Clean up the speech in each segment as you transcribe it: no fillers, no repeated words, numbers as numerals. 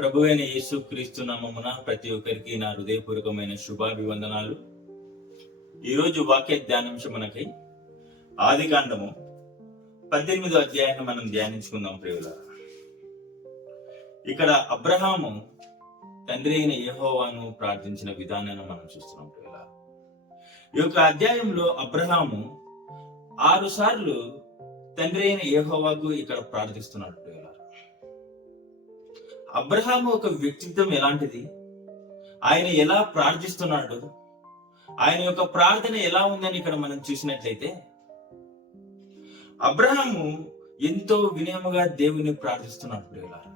ప్రభువైన యేసు క్రీస్తు నామమున ప్రతి ఒక్కరికి నా హృదయపూర్వకమైన శుభాభివందనాలు. ఈరోజు వాక్య ధ్యానాంశం మనకి ఆదికాండము 18వ అధ్యాయాన్ని మనం ధ్యానించుకుందాం ప్రియులారా. ఇక్కడ అబ్రహాము తండ్రి అయిన యెహోవాను ప్రార్థించిన విధానాన్ని మనం చూస్తున్నాం ప్రియులారా. ఈ యొక్క అధ్యాయంలో అబ్రహాము 6 సార్లు తండ్రి అయిన యెహోవాకు ఇక్కడ ప్రార్థిస్తున్నాడు ప్రియులారా. అబ్రహాము ఒక వ్యక్తిత్వం ఎలాంటిది, ఆయన ఎలా ప్రార్థిస్తున్నాడు, ఆయన యొక్క ప్రార్థన ఎలా ఉందని ఇక్కడ మనం చూసినట్లయితే, అబ్రహాము ఎంతో వినయముగా దేవుని ప్రార్థిస్తున్నాడు ప్రియులారా.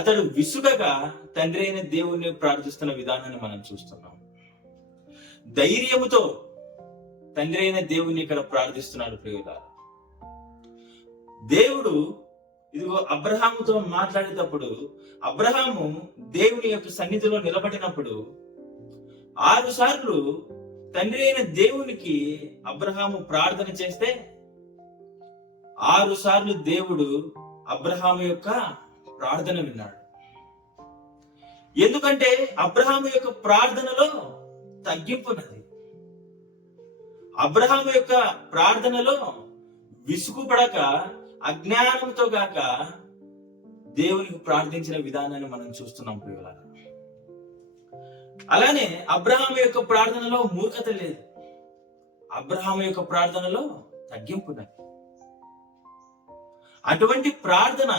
అతడు విసుగగా తండ్రి అయిన దేవుణ్ణి ప్రార్థిస్తున్న విధానాన్ని మనం చూస్తున్నాం. ధైర్యముతో తండ్రి అయిన దేవుణ్ణి ఇక్కడ ప్రార్థిస్తున్నాడు ప్రియులారా. దేవుడు ఇదిగో అబ్రహాముతో మాట్లాడేటప్పుడు, అబ్రహాము దేవుని యొక్క సన్నిధిలో నిలబడినప్పుడు 6 సార్లు తండ్రి అయిన దేవునికి అబ్రహాము ప్రార్థన చేస్తే 6 సార్లు దేవుడు అబ్రహాము యొక్క ప్రార్థన విన్నాడు. ఎందుకంటే అబ్రహాము యొక్క ప్రార్థనలో తగ్గింపున్నది. అబ్రహాము యొక్క ప్రార్థనలో విసుగుపడక, అజ్ఞానంతో గాక దేవునికి ప్రార్థించిన విధానాన్ని మనం చూస్తున్నాం ప్రియులారా. అలానే అబ్రహాము యొక్క ప్రార్థనలో మూర్ఖత లేదు, అబ్రహాము యొక్క ప్రార్థనలో తగ్గింపున్నది. అటువంటి ప్రార్థన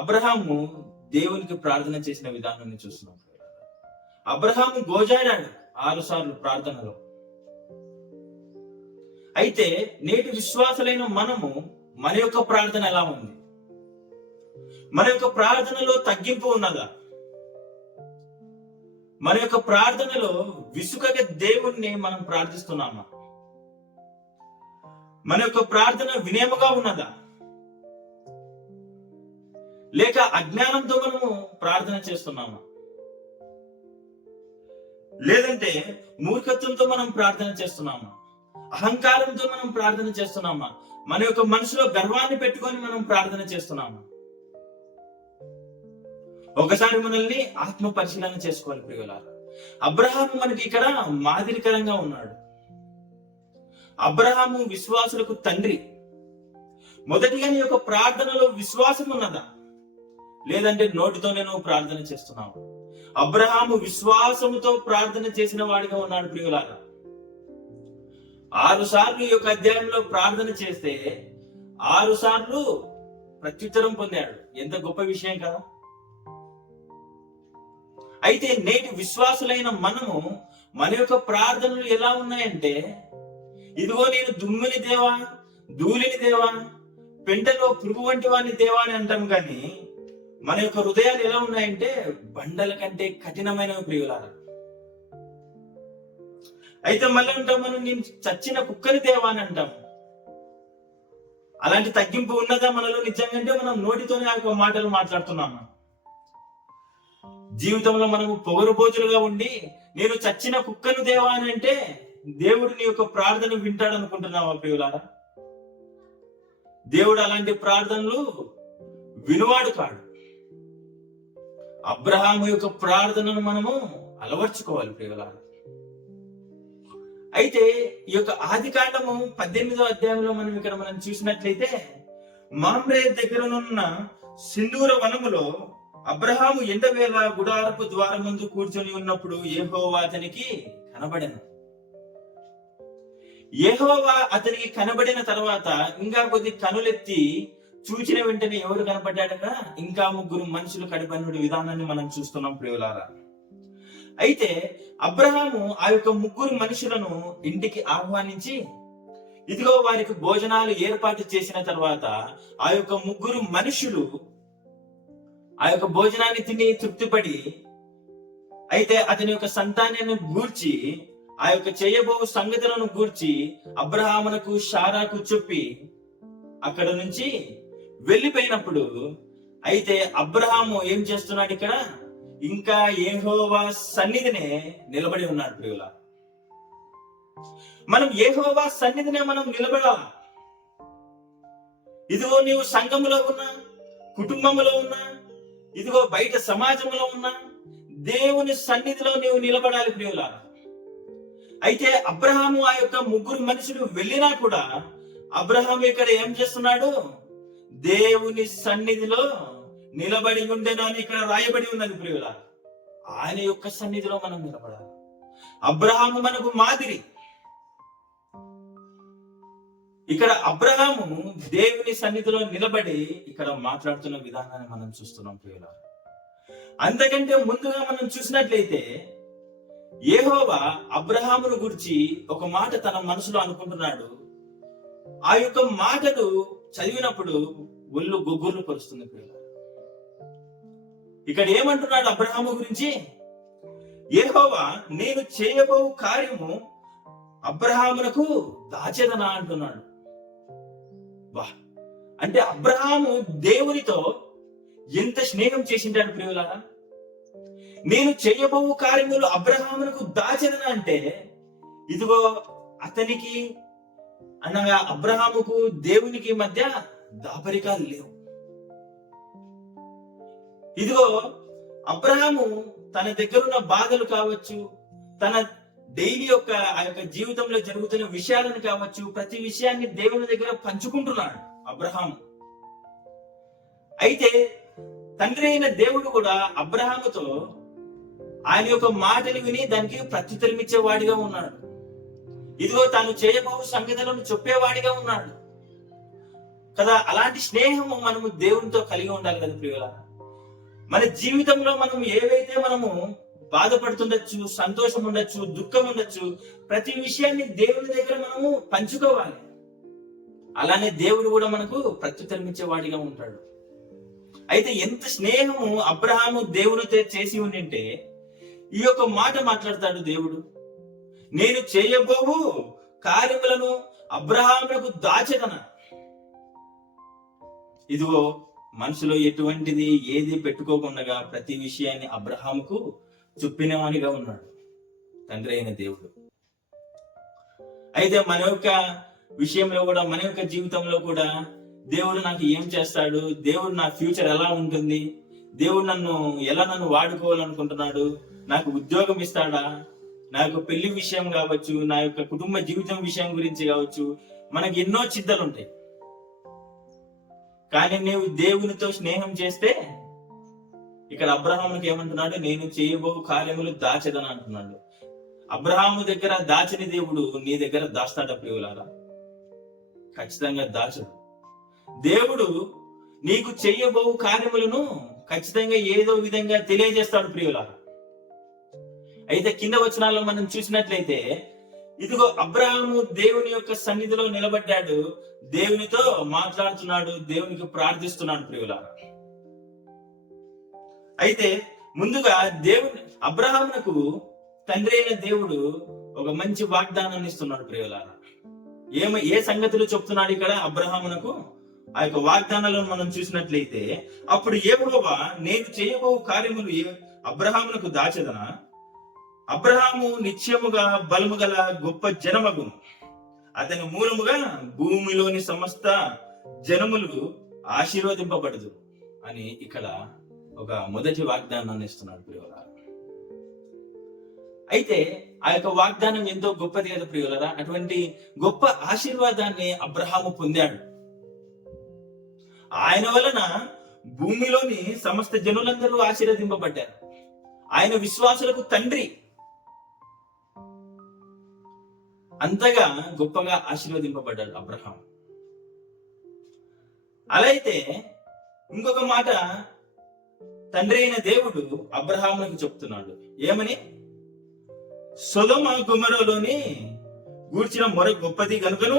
అబ్రహాము దేవునికి ప్రార్థన చేసిన విధానాన్ని చూస్తున్నాం. అబ్రహాము గోజాడాడు 6 సార్లు ప్రార్థనలో. అయితే నేటి విశ్వాసులైన మనము మన యొక్క ప్రార్థన ఎలా ఉంది? మన యొక్క ప్రార్థనలో తగ్గింపు ఉన్నదా? మన యొక్క ప్రార్థనలో విసుగగా దేవుణ్ణి మనం ప్రార్థిస్తున్నామా? మన యొక్క ప్రార్థన వినయముగా ఉన్నదా? లేక అజ్ఞానంతో మనము ప్రార్థన చేస్తున్నామా? లేదంటే మూర్ఖత్వంతో మనం ప్రార్థన చేస్తున్నామా? అహంకారంతో మనం ప్రార్థన చేస్తున్నామా? మన యొక్క మనసులో గర్వాన్ని పెట్టుకొని మనం ప్రార్థన చేస్తున్నామా? ఒకసారి మనల్ని ఆత్మ పరిశీలన చేసుకోవాలి ప్రియులారా. అబ్రహాము మనకి ఇక్కడ మాదిరికరంగా ఉన్నాడు. అబ్రహాము విశ్వాసులకు తండ్రి. మొదటిగా నీ యొక్క ప్రార్థనలో విశ్వాసం ఉన్నదా? లేదంటే నోటితో నేను ప్రార్థన చేస్తున్నావు? అబ్రహాము విశ్వాసముతో ప్రార్థన చేసిన వాడిగా ఉన్నాడు ప్రియులారా. 6 సార్లు ఈ యొక్క అధ్యాయంలో ప్రార్థన చేస్తే 6 సార్లు ప్రత్యుత్తరం పొందాడు. ఎంత గొప్ప విషయం కదా. అయితే నేటి విశ్వాసులైన మనము మన యొక్క ప్రార్థనలు ఎలా ఉన్నాయంటే, ఇదిగో నేను దుమ్మిని దేవా, ధూళిని దేవా, పెంటలో పురుగు వంటి వాడిని దేవా అని అంటాం. కానీ మన యొక్క హృదయాలు ఎలా ఉన్నాయంటే బండల కంటే కఠినమైనవి ప్రియులారా. అయితే మళ్ళీ అంటాం మనం, నేను చచ్చిన కుక్కని దేవా అని అంటాం. అలాంటి తగ్గింపు ఉన్నదా మనలో నిజంగా? మనం నోటితోనే ఆ మాటలు మాట్లాడుతున్నాము. జీవితంలో మనము పొగరుబోతులుగా ఉండి నేను చచ్చిన కుక్కను దేవా అని అంటే దేవుడు నీ యొక్క ప్రార్థన వింటాడు అనుకుంటున్నావా ప్రియులారా? దేవుడు అలాంటి ప్రార్థనలు వినువాడు కాడు. అబ్రహాము యొక్క ప్రార్థనను మనము అలవర్చుకోవాలి ప్రియులారా. అయితే ఈ యొక్క ఆదికాండము 18వ అధ్యాయంలో మనం చూసినట్లయితే, మామ్రే దగ్గరనున్న సింధూర వనములో అబ్రహాము ఎండవేళ గుడారపు ద్వారం ముందు కూర్చొని ఉన్నప్పుడు యెహోవా అతనికి కనబడెను. యెహోవా అతనికి కనబడిన తర్వాత ఇంకా కొద్ది కనులెత్తి చూచిన వెంటనే ఎవరు కనపడ్డాడగా? ఇంకా 3 మనుషులు కనబడిన విధానాన్ని మనం చూస్తున్నాం ప్రియులారా. అయితే అబ్రహాము ఆ యొక్క 3 మనుషులను ఇంటికి ఆహ్వానించి, ఇదిగో వారికి భోజనాలు ఏర్పాటు చేసిన తర్వాత ఆ యొక్క 3 మనుషులు ఆ యొక్క భోజనాన్ని తిని తృప్తిపడి, అయితే అతని యొక్క సంతానాన్ని గూర్చి, ఆ యొక్క చేయబో సంగతులను గూర్చి అబ్రహామునకు శారాకు చెప్పి అక్కడ నుంచి వెళ్ళిపోయినప్పుడు, అయితే అబ్రహాము ఏం చేస్తున్నాడు ఇక్కడ? ఇంకా యెహోవా సన్నిధినే నిలబడి ఉన్నాడు ప్రియులా. మనం యెహోవా సన్నిధినే మనం నిలబడాలి. ఇదిగో నీవు సంఘములో ఉన్నా, కుటుంబంలో ఉన్నా, ఇదిగో బయట సమాజంలో ఉన్న దేవుని సన్నిధిలో నీవు నిలబడాలి ప్రియులారా. అయితే అబ్రహాము ఆ యొక్క ముగ్గురు మనుషులు వెళ్ళినా కూడా అబ్రహాము ఇక్కడ ఏం చేస్తున్నాడు? దేవుని సన్నిధిలో నిలబడి ఉండెను అని ఇక్కడ రాయబడి ఉన్నది ప్రియులారా. ఆయన యొక్క సన్నిధిలో మనం నిలబడాలి. అబ్రహాము మనకు మాదిరి. ఇక్కడ అబ్రహాము దేవుని సన్నిధిలో నిలబడి ఇక్కడ మాట్లాడుతున్న విధానాన్ని మనం చూస్తున్నాం ప్రియులారా. అంతకంటే ముందుగా మనం చూసినట్లయితే యెహోవా అబ్రహామును గురించి ఒక మాట తన మనసులో అనుకుంటున్నాడు. ఆ యొక్క మాటలు చదివినప్పుడు ఒళ్ళు గొగ్గుర్లు పరుస్తుంది ప్రియులారా. ఇక్కడ ఏమంటున్నాడు అబ్రహాము గురించి? యెహోవా నేను చేయబో కార్యము అబ్రహామునకు దాచెదనా అంటున్నాడు. వా, అంటే అబ్రహాము దేవునితో ఎంత స్నేహం చేసింటాడు ప్రియులారా. నేను చేయబో కార్యములు అబ్రహామునకు దాచెదనా అంటే ఇదిగో అతనికి అనగా అబ్రహాముకు దేవునికి మధ్య దాపరికాలు లేవు. ఇదిగో అబ్రహాము తన దగ్గరున్న బాధలు కావచ్చు, తన డైలీ ఆ యొక్క జీవితంలో జరుగుతున్న విషయాలను కావచ్చు, ప్రతి విషయాన్ని దేవుని దగ్గర పంచుకుంటున్నాడు అబ్రహాము. అయితే తండ్రి అయిన దేవుడు కూడా అబ్రహాముతో ఆయన యొక్క మాటలు విని దానికి ప్రత్యుత్తరం ఇచ్చేవాడిగా ఉన్నాడు. ఇదిగో తాను చేయబో సంగతులను చెప్పేవాడిగా ఉన్నాడు కదా. అలాంటి స్నేహము మనము దేవునితో కలిగి ఉండాలి కదా ప్రియులారా. మన జీవితంలో మనం ఏవైతే మనము బాధపడుతుండొచ్చు, సంతోషం ఉండొచ్చు, దుఃఖం ఉండొచ్చు, ప్రతి విషయాన్ని దేవుని దగ్గర మనము పంచుకోవాలి. అలానే దేవుడు కూడా మనకు ప్రత్యుత్తరమిచ్చే వాడిగా ఉంటాడు. అయితే ఎంత స్నేహము అబ్రహాము దేవునితో చేసి ఉండింటే ఈ యొక్క మాట మాట్లాడతాడు దేవుడు. నేను చేయబోవు కార్యములను అబ్రహాములకు దాచెదన. ఇదిగో మనసులో ఎటువంటిది ఏది పెట్టుకోకుండా ప్రతి విషయాన్ని అబ్రహాముకు చెప్పినవానిగా ఉన్నాడు తండ్రి అయిన దేవుడు. అయితే మన యొక్క విషయంలో కూడా, మన యొక్క జీవితంలో కూడా దేవుడు నాకు ఏం చేస్తాడు, దేవుడు నా ఫ్యూచర్ ఎలా ఉంటుంది, దేవుడు నన్ను వాడుకోవాలనుకుంటున్నాడు, నాకు ఉద్యోగం ఇస్తాడా, నాకు పెళ్లి విషయం కావచ్చు, నా యొక్క కుటుంబ జీవితం విషయం గురించి కావచ్చు, మనకి ఎన్నో చింతలు ఉంటాయి. కానీ నీవు దేవునితో స్నేహం చేస్తే ఇక్కడ అబ్రహాముకి ఏమంటున్నాడు? నేను చేయబో కార్యములు దాచెదన అంటున్నాడు. అబ్రహాము దగ్గర దాచని దేవుడు నీ దగ్గర దాస్తాడ ప్రియులారా? ఖచ్చితంగా దాచడు. దేవుడు నీకు చేయబో కార్యములను ఖచ్చితంగా ఏదో విధంగా తెలియజేస్తాడు ప్రియులారా. అయితే కింద వచనాల్లో మనం చూసినట్లయితే ఇదిగో అబ్రహాము దేవుని యొక్క సన్నిధిలో నిలబడ్డాడు, దేవునితో మాట్లాడుతున్నాడు, దేవునికి ప్రార్థిస్తున్నాడు ప్రియులారా. అయితే ముందుగా అబ్రహామునకు తండ్రి అయిన దేవుడు ఒక మంచి వాగ్దానాన్ని ఇస్తున్నాడు ప్రియులారా. ఏ సంగతులు చెప్తున్నాడు ఇక్కడ అబ్రహామునకు? ఆ యొక్క వాగ్దానాలను మనం చూసినట్లయితే అప్పుడు యెహోవా నేను చేయబో కార్యములు అబ్రహామునకు దాచెదనా, అబ్రహాము నిశ్చయముగా బలము గల గొప్ప జనమగును, అతని మూలముగా భూమిలోని సమస్త జనములు ఆశీర్వదింపబడదు అని ఇక్కడ ఒక మొదటి వాగ్దానాన్ని ఇస్తున్నాడు ప్రియులారా. అయితే ఆ యొక్క వాగ్దానం ఎంతో గొప్పది కదా ప్రియులారా. అటువంటి గొప్ప ఆశీర్వాదాన్ని అబ్రహాము పొందాడు. ఆయన వలన భూమిలోని సమస్త జనులందరూ ఆశీర్వదింపబడ్డారు. ఆయన విశ్వాసులకు తండ్రి. అంతగా గొప్పగా ఆశీర్వదింపబడ్డాడు అబ్రహాం. అలా అయితే ఇంకొక మాట తండ్రి అయిన దేవుడు అబ్రహామునికి చెప్తున్నాడు. ఏమని? సొదొమ గొమొరలోని గూర్చిన మొర గొప్పది గనుకను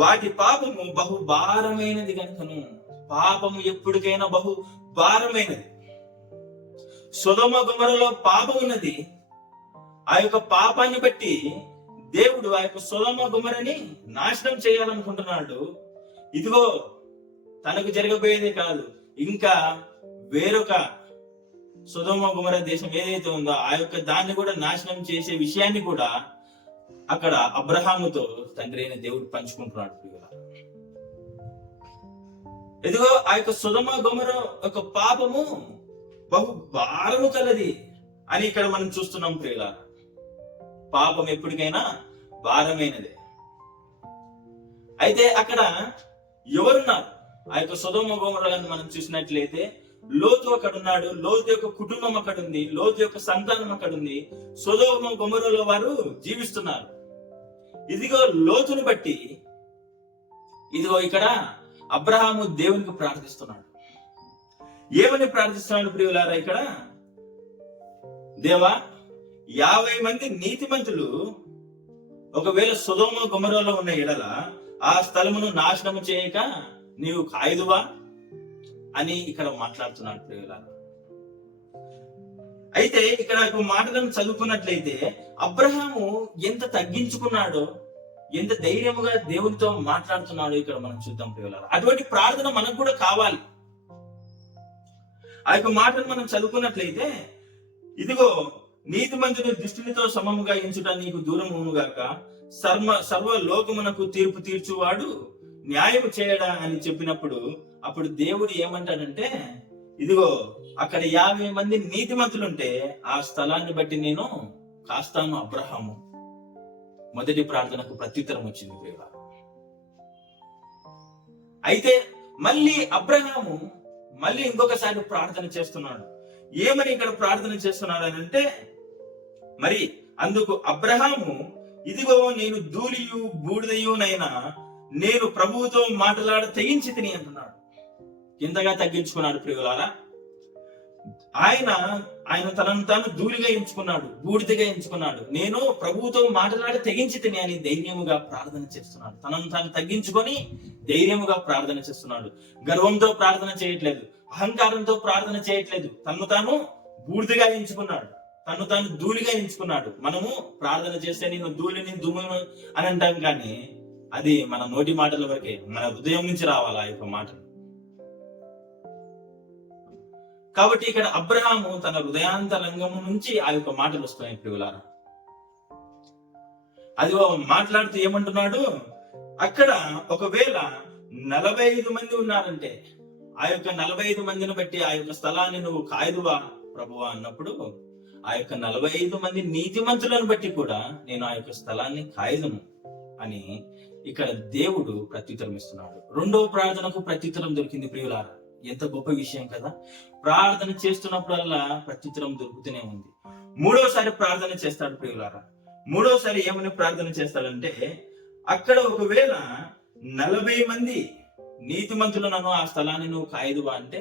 వాటి పాపము బహు భారమైనది గనుకను. పాపము ఎప్పటికైనా బహు భారమైనది. సొదొమ గొమొరలో పాపం ఉన్నది. ఆ యొక్క పాపాన్ని బట్టి దేవుడు ఆ యొక్క సొదొమ గొమొరని నాశనం చేయాలనుకుంటున్నాడు. ఇదిగో తనకు జరగబోయేదే కాదు, ఇంకా వేరొక సొదొమ గొమొర దేశం ఏదైతే ఉందో ఆ యొక్క దాన్ని కూడా నాశనం చేసే విషయాన్ని కూడా అక్కడ అబ్రహాముతో తండ్రి అయిన దేవుడు పంచుకుంటున్నాడు. ఇదిగో ఆ యొక్క సొదొమ గొమొర యొక్క పాపము బహు భారము కలది అని ఇక్కడ మనం చూస్తున్నాం ప్రియులారా. పాపం ఎప్పటికైనా భారమైనదే. అయితే అక్కడ ఎవరున్నారు? ఆ యొక్క సొదొమ గొమొర్రాలను మనం చూసినట్లయితే లోతు అక్కడ ఉన్నాడు, లోతు యొక్క కుటుంబం అక్కడ ఉంది, లోతు యొక్క సంతానం అక్కడ ఉంది. సొదొమ గొమొర్రాలో వారు జీవిస్తున్నారు. ఇదిగో లోతుని బట్టి ఇదిగో ఇక్కడ అబ్రహాము దేవునికి ప్రార్థిస్తున్నాడు. ఏమని ప్రార్థిస్తున్నాడు ప్రియులారా? ఇక్కడ దేవా, 50 మంది నీతిమంతులు ఒకవేళ సొదొమ గొమొర్రాలో ఉన్న ఎడల ఆ స్థలమును నాశనము చేయక నీవు కాయుదువా అని ఇక్కడ మాట్లాడుతున్నాడు ప్రియులారా. అయితే ఇక్కడ మాటలను చదువుకున్నట్లయితే అబ్రహాము ఎంత తగ్గించుకున్నాడో, ఎంత ధైర్యముగా దేవునితో మాట్లాడుతున్నాడో ఇక్కడ మనం చూద్దాం ప్రియులారా. అటువంటి ప్రార్థన మనకు కూడా కావాలి. ఆ యొక్క మాటను మనం చదువుకున్నట్లయితే ఇదిగో నీతిమంతుని దుష్టునితో సమముగా ఎంచుట నీకు దూరముగాక, సర్వ లోకమునకు తీర్పు తీర్చువాడు న్యాయము చేయడా అని చెప్పినప్పుడు అప్పుడు దేవుడు ఏమంటాడంటే, ఇదిగో అక్కడ 50 మంది నీతిమంతులుంటే ఆ స్థలాన్ని బట్టి నేను కాస్తాను అబ్రహాము. మొదటి ప్రార్థనకు ప్రత్యుత్తరం వచ్చింది ప్రియులారా. అయితే మళ్ళీ అబ్రహాము మళ్ళీ ఇంకొకసారి ప్రార్థన చేస్తున్నాడు. ఏమని ఇక్కడ ప్రార్థన చేస్తున్నాడు అని అంటే, మరి అందుకు అబ్రహాము, ఇదిగో నేను ధూళియు బూడిదయునైనా నేను ప్రభువుతో మాట్లాడ తెగించి తిని అంటున్నాడు. ఎంతగా తగ్గించుకున్నాడు ప్రియులారా. ఆయన తనను తాను ధూళిగా ఎంచుకున్నాడు, బూడిదగా ఎంచుకున్నాడు. నేను ప్రభువుతో మాట్లాడి తెగించి తిని అని ధైర్యముగా ప్రార్థన చేస్తున్నాడు. తనను తాను తగ్గించుకొని ధైర్యముగా ప్రార్థన చేస్తున్నాడు. గర్వంతో ప్రార్థన చేయట్లేదు, అహంకారంతో ప్రార్థన చేయట్లేదు. తను తాను బూడిదగా ఎంచుకున్నాడు, తను తాను ధూళిగా ఎంచుకున్నాడు. మనము ప్రార్థన చేస్తే నేను ధూళిని దుమ్మును అని అంటాం, కానీ అది మన నోటి మాటల వరకే, మన హృదయం నుంచి రావాలి ఆ యొక్క మాటలు. కాబట్టి ఇక్కడ అబ్రహాము తన హృదయాంతరంగము నుంచి ఆ యొక్క మాటలు వస్తున్నాయి ప్రియులారా. అది మాట్లాడుతూ ఏమంటున్నాడు, అక్కడ ఒకవేళ 45 మంది ఉన్నారంటే ఆ యొక్క 45 మందిని బట్టి ఆ యొక్క స్థలాన్ని నువ్వు కాయదువా ప్రభువా అన్నప్పుడు, ఆ యొక్క 45 మంది నీతిమంతులను బట్టి కూడా నేను ఆ యొక్క స్థలాన్ని కాయదును అని ఇక్కడ దేవుడు ప్రత్యుత్తరం ఇస్తున్నాడు. రెండవ ప్రార్థనకు ప్రత్యుత్తరం దొరికింది ప్రియులారా. ఎంత గొప్ప విషయం కదా. ప్రార్థన చేస్తున్నప్పుడల్లా ప్రత్యుత్తరం దొరుకుతూనే ఉంది. మూడోసారి ప్రార్థన చేస్తాడు ప్రియులారా. మూడోసారి ఏమని ప్రార్థన చేస్తాడంటే, అక్కడ ఒకవేళ 40 మంది నీతిమంతులను ఆ స్థలాన్ని నువ్వు కాయదువా అంటే,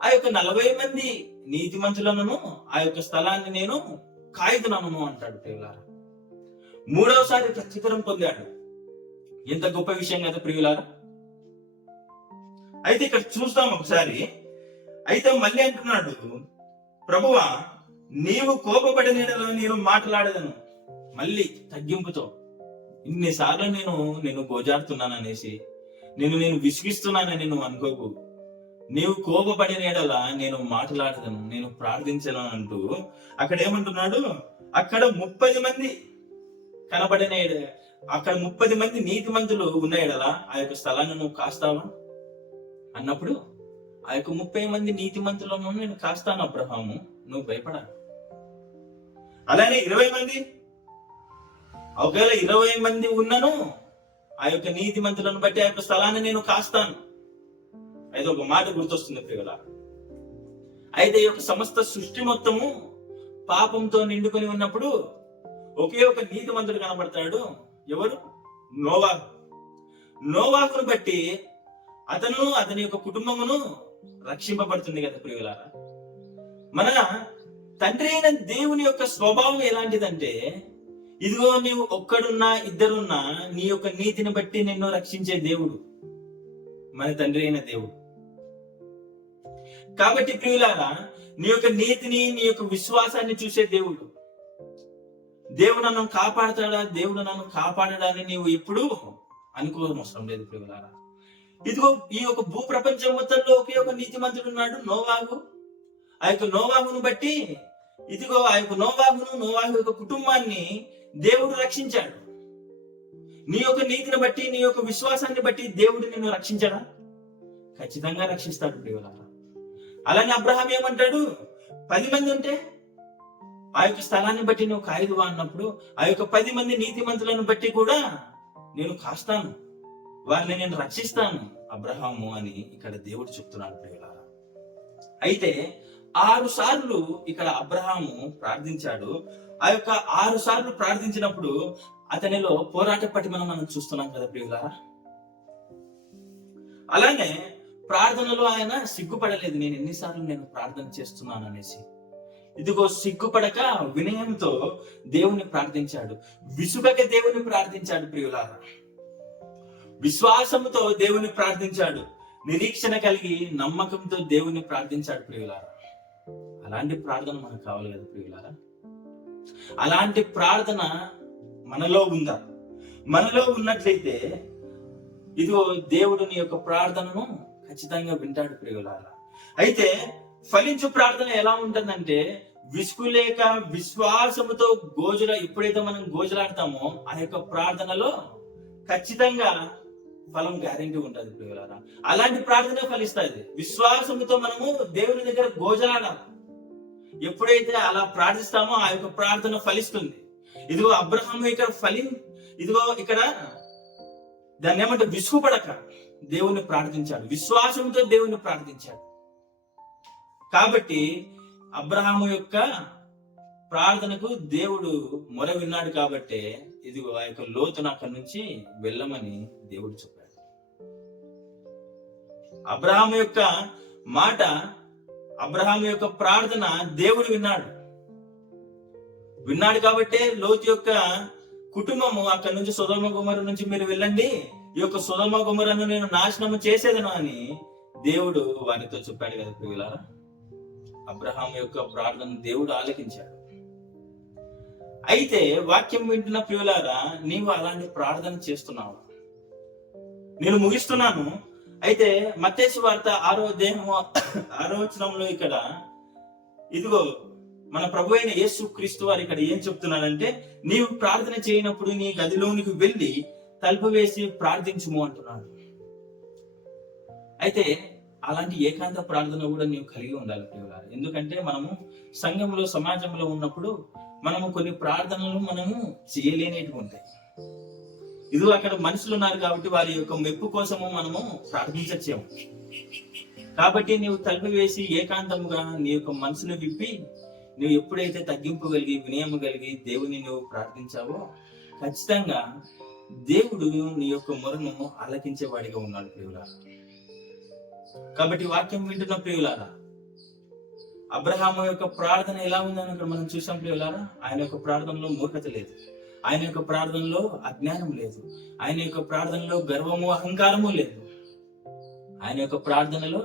ఆ యొక్క 40 మంది నీతిమంతులను ఆ యొక్క స్థలాన్ని నేను కాయదునను అంటాడు ప్రియులారా. మూడవసారి ప్రత్యుత్తరం పొందాడు. ఎంత గొప్ప విషయం కదా ప్రియులారా. అయితే ఇక్కడ చూస్తాం ఒకసారి. అయితే మళ్ళీ అంటున్నాడు, ప్రభువా నీవు కోపపడిన యెడల నేను మాట్లాడదను. మళ్ళీ తగ్గింపుతో, ఇన్నిసార్లు నేను గోజాడుతున్నాను అనేసి నేను విసిగిస్తున్నానని నువ్వు అనుకోకు. నీవు కోపపడిన యెడల నేను మాట్లాడదను, నేను ప్రార్థించను అంటూ అక్కడ ఏమంటున్నాడు, అక్కడ 30 మంది కనబడిన అక్కడ 30 మంది నీతిమంతులు ఉన్న యెడల ఆ యొక్క స్థలాన్ని నువ్వు కాస్తావా అన్నప్పుడు, ఆ యొక్క 30 మంది నీతిమంతులను నేను కాస్తాను అబ్రహాము, నువ్వు భయపడా. అలానే 20 మంది, ఒకవేళ 20 మంది ఉన్నను ఆ యొక్క నీతిమంతులను బట్టి ఆ యొక్క స్థలాన్ని నేను కాస్తాను. అయితే ఒక మాట గుర్తొస్తుంది ప్రియులారా. అయితే ఈ యొక్క సమస్త సృష్టి మొత్తము పాపంతో నిండుకొని ఉన్నప్పుడు ఒకే ఒక నీతిమంతుడు కనబడతాడు. ఎవరు? నోవాహు. నోవాహును బట్టి అతని యొక్క కుటుంబమును రక్షింపబడుతుంది కదా ప్రియులారా. మన తండ్రి అయిన దేవుని యొక్క స్వభావం ఎలాంటిదంటే, ఇదిగో నీవు ఒక్కడున్నా ఇద్దరున్నా నీ యొక్క నీతిని బట్టి నిన్ను రక్షించే దేవుడు మన తండ్రి అయిన దేవుడు. కాబట్టి ప్రియులారా, నీ యొక్క నీతిని, నీ యొక్క విశ్వాసాన్ని చూసే దేవుడు. దేవుడు నన్ను కాపాడతాడా, దేవుడు నన్ను కాపాడడాన్ని నీవు ఎప్పుడు అనుకోవడం లేదు ప్రియులారా. ఇదిగో ఈ యొక్క భూ ప్రపంచం మొత్తంలో ఒకే ఒక నీతిమంతుడు ఉన్నాడు, నోవాహు. ఆ యొక్క నోవాహును బట్టి ఇదిగో ఆ యొక్క నోవాహు యొక్క కుటుంబాన్ని దేవుడు రక్షించాడు. నీ యొక్క నీతిని బట్టి, నీ యొక్క విశ్వాసాన్ని బట్టి దేవుడు నిన్ను రక్షించాడా? ఖచ్చితంగా రక్షిస్తాడు ప్రియులారా. అలానే అబ్రహాం ఏమంటాడు, 10 మంది ఉంటే ఆ యొక్క స్థలాన్ని బట్టి నువ్వు కాయుదువా అన్నప్పుడు ఆ యొక్క 10 మంది నీతిమంతులను బట్టి కూడా నేను కాస్తాను, వారిని నేను రక్షిస్తాను అబ్రహాము అని ఇక్కడ దేవుడు చెప్తున్నాడు ప్రియులారా. అయితే 6 సార్లు ఇక్కడ అబ్రహాము ప్రార్థించాడు. ఆ యొక్క 6 సార్లు ప్రార్థించినప్పుడు అతనిలో పోరాట పటిమను మనం చూస్తున్నాం కదా ప్రియులారా. అలానే ప్రార్థనలో ఆయన సిగ్గుపడలేదు, నేను ఎన్నిసార్లు నేను ప్రార్థన చేస్తున్నాను అనేసి. ఇదిగో సిగ్గుపడక వినయంతో దేవుని ప్రార్థించాడు, విసుగక దేవుని ప్రార్థించాడు ప్రియులారా. విశ్వాసంతో దేవుని ప్రార్థించాడు, నిరీక్షణ కలిగి నమ్మకంతో దేవుని ప్రార్థించాడు ప్రియులారా. అలాంటి ప్రార్థన మనకు కావాలి కదా ప్రియులారా. అలాంటి ప్రార్థన మనలో ఉందా? మనలో ఉన్నట్లయితే ఇదిగో దేవుడు నీ యొక్క ప్రార్థనను ఖచ్చితంగా వింటాడు ప్రియులారా. అయితే ఫలించు ప్రార్థన ఎలా ఉంటుందంటే, విసుగు లేక విశ్వాసముతో ఎప్పుడైతే మనం గోజలాడతామో ఆ యొక్క ప్రార్థనలో ఖచ్చితంగా ఫలం గ్యారెంటీ ఉంటుంది ప్రియులారా. అలాంటి ప్రార్థన ఫలిస్తుంది. విశ్వాసముతో మనము దేవుని దగ్గర గోజలాడాలి. ఎప్పుడైతే అలా ప్రార్థిస్తామో ఆ యొక్క ప్రార్థన ఫలిస్తుంది. ఇదిగో అబ్రహాము ఇక్కడ దాన్ని ఏమంటే విసుగుపడక దేవుని ప్రార్థించాడు, విశ్వాసంతో దేవుని ప్రార్థించాడు. కాబట్టి అబ్రహాము యొక్క ప్రార్థనకు దేవుడు మొర విన్నాడు. కాబట్టి ఇదిగో ఆ యొక్క లోతును అక్కడి నుంచి వెళ్ళమని దేవుడు చెప్పాడు. అబ్రహాము యొక్క మాట, అబ్రహాము యొక్క ప్రార్థన దేవుడు విన్నాడు కాబట్టి లోతు యొక్క కుటుంబము అక్కడి నుంచి సొదొమ గొమొర్రా నుంచి మీరు వెళ్ళండి, ఈ యొక్క సొదొమ గొమొర్రాను నేను నాశనము చేసేదను అని దేవుడు వారితో చెప్పాడు కదా ప్రియులారా. అబ్రహాము యొక్క ప్రార్థన దేవుడు ఆలకించాడు. అయితే వాక్యం వింటున్న ప్రియులారా, నీవు అలాంటి ప్రార్థన చేస్తున్నావు? నేను ముగిస్తున్నాను. అయితే మత్తయి సువార్త 6వ అధ్యాయము 6వ వచనంలో ఇక్కడ ఇదిగో మన ప్రభు అయిన యేసు క్రీస్తు వారు ఇక్కడ ఏం చెప్తున్నారంటే, నీవు ప్రార్థన చేయనప్పుడు నీ గదిలోనికి వెళ్ళి తలుపు వేసి ప్రార్థించుము అంటున్నాడు. అయితే అలాంటి ఏకాంత ప్రార్థన కూడా నీవు కలిగి ఉండాలి ప్రియులారా. ఎందుకంటే మనము సంఘంలో సమాజంలో ఉన్నప్పుడు మనము కొన్ని ప్రార్థనలు మనము చేయలేనివి ఉంటాయి. ఇదిగో అక్కడ మనుషులు ఉన్నారు కాబట్టి వారి యొక్క మెప్పు కోసము మనము ప్రార్థించచ్చేము. కాబట్టి నీవు తలుపు వేసి ఏకాంతముగా నీ యొక్క మనసును విప్పి నువ్వు ఎప్పుడైతే తగ్గింపు కలిగి వినయము కలిగి దేవుని నువ్వు ప్రార్థించావో ఖచ్చితంగా దేవుడు నీ యొక్క మొరను ఆలకించేవాడిగా ఉన్నాడు ప్రియులారా. కాబట్టి వాక్యం వింటున్న ప్రియులారా, అబ్రహాము యొక్క ప్రార్థన ఎలా ఉందని అక్కడ మనం చూసాం ప్రియులారా. ఆయన యొక్క ప్రార్థనలో మూర్ఖత లేదు, ఆయన యొక్క ప్రార్థనలో అజ్ఞానం లేదు, ఆయన యొక్క ప్రార్థనలో గర్వము అహంకారము లేదు. ఆయన యొక్క ప్రార్థనలో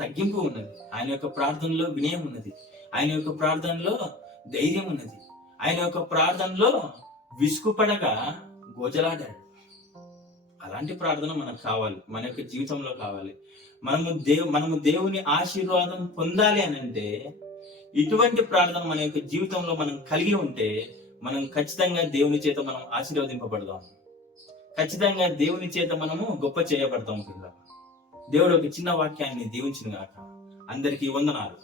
తగ్గింపు ఉన్నది, ఆయన యొక్క ప్రార్థనలో వినయం ఉన్నది, ఆయన యొక్క ప్రార్థనలో ధైర్యం ఉన్నది, ఆయన యొక్క ప్రార్థనలో విసుగుపడక గోజలాడాడు. అలాంటి ప్రార్థన మనకు కావాలి, మన యొక్క జీవితంలో కావాలి. మనము దేవుని ఆశీర్వాదం పొందాలి అని అంటే ఇటువంటి ప్రార్థన మన యొక్క జీవితంలో మనం కలిగి ఉంటే మనం ఖచ్చితంగా దేవుని చేత మనం ఆశీర్వదింపబడదాం, ఖచ్చితంగా దేవుని చేత మనము గొప్ప చేయబడతాం. దేవుడు ఒక చిన్న వాక్యాన్ని దీవించిన గాక. అందరికీ వందనాలు.